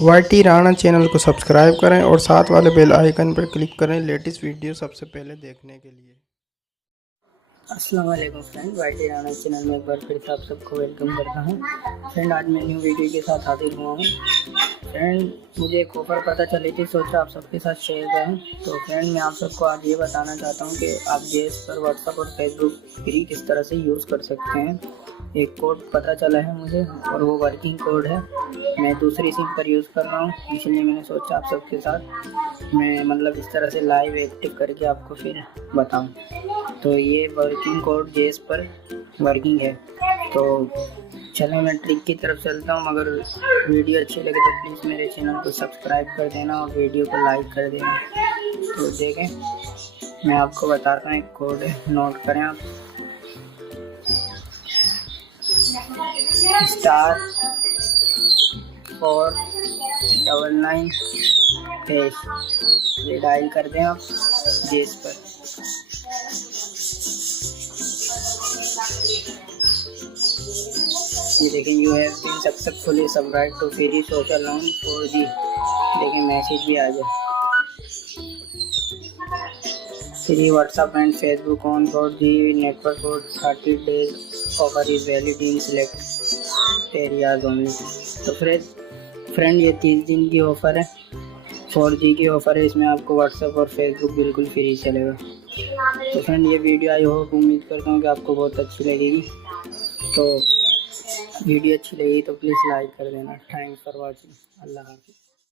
YT Rana channel को subscribe करें और साथ वाले बेल आइकन पर क्लिक करें लेटेस्ट वीडियो सबसे पहले देखने के लिए। अस्सलाम वालेकुम फ्रेंड, YT राणा चैनल में एक बार फिर से आप सबको वेलकम करता हूँ। फ्रेंड, आज मैं न्यू वीडियो के साथ हाजिर हुआ हूँ। फ्रेंड, मुझे एक ऑफ़र पता चली थी, सोचा आप सबके साथ शेयर करूँ। तो फ्रेंड, मैं आप सबको आज ये बताना चाहता हूँ कि आप जेस पर व्हाट्सअप और फेसबुक फ्री किस तरह से यूज़ कर सकते हैं। एक कोड पता चला है मुझे और वो वर्किंग कोड है। मैं दूसरी सिम पर यूज़ कर रहा हूँ, इसलिए मैंने सोचा आप सबके साथ मैं इस तरह से लाइव एक्टिव करके आपको फिर बताऊँ। तो ये वर्किंग कोड जेस पर वर्किंग है। तो चलो मैं ट्रिक की तरफ चलता हूँ। अगर वीडियो अच्छी लगे तो प्लीज़ मेरे चैनल को सब्सक्राइब कर देना और वीडियो को लाइक कर देना। तो देखें, मैं आपको बताता हूँ, एक कोड है, नोट करें आप। *499#, ये डायल कर दें आप जेस पर। ये देखें, you have been successfully subscribe to free social on 4G। देखें, मैसेज भी आ जाए, free WhatsApp and Facebook on 4G network for 30 days, offer is valid in select areas only. तो फ्रेंड, ये 30 दिन की ऑफ़र है, 4G की ऑफ़र है। इसमें आपको व्हाट्सएप और फेसबुक बिल्कुल फ्री चलेगा। तो फ्रेंड, ये वीडियो आई होप, उम्मीद करता हूँ कि आपको बहुत अच्छी लगेगी। तो वीडियो अच्छी लगी तो प्लीज़ लाइक कर देना। Thanks for watching. अल्लाह हाफ़िज़।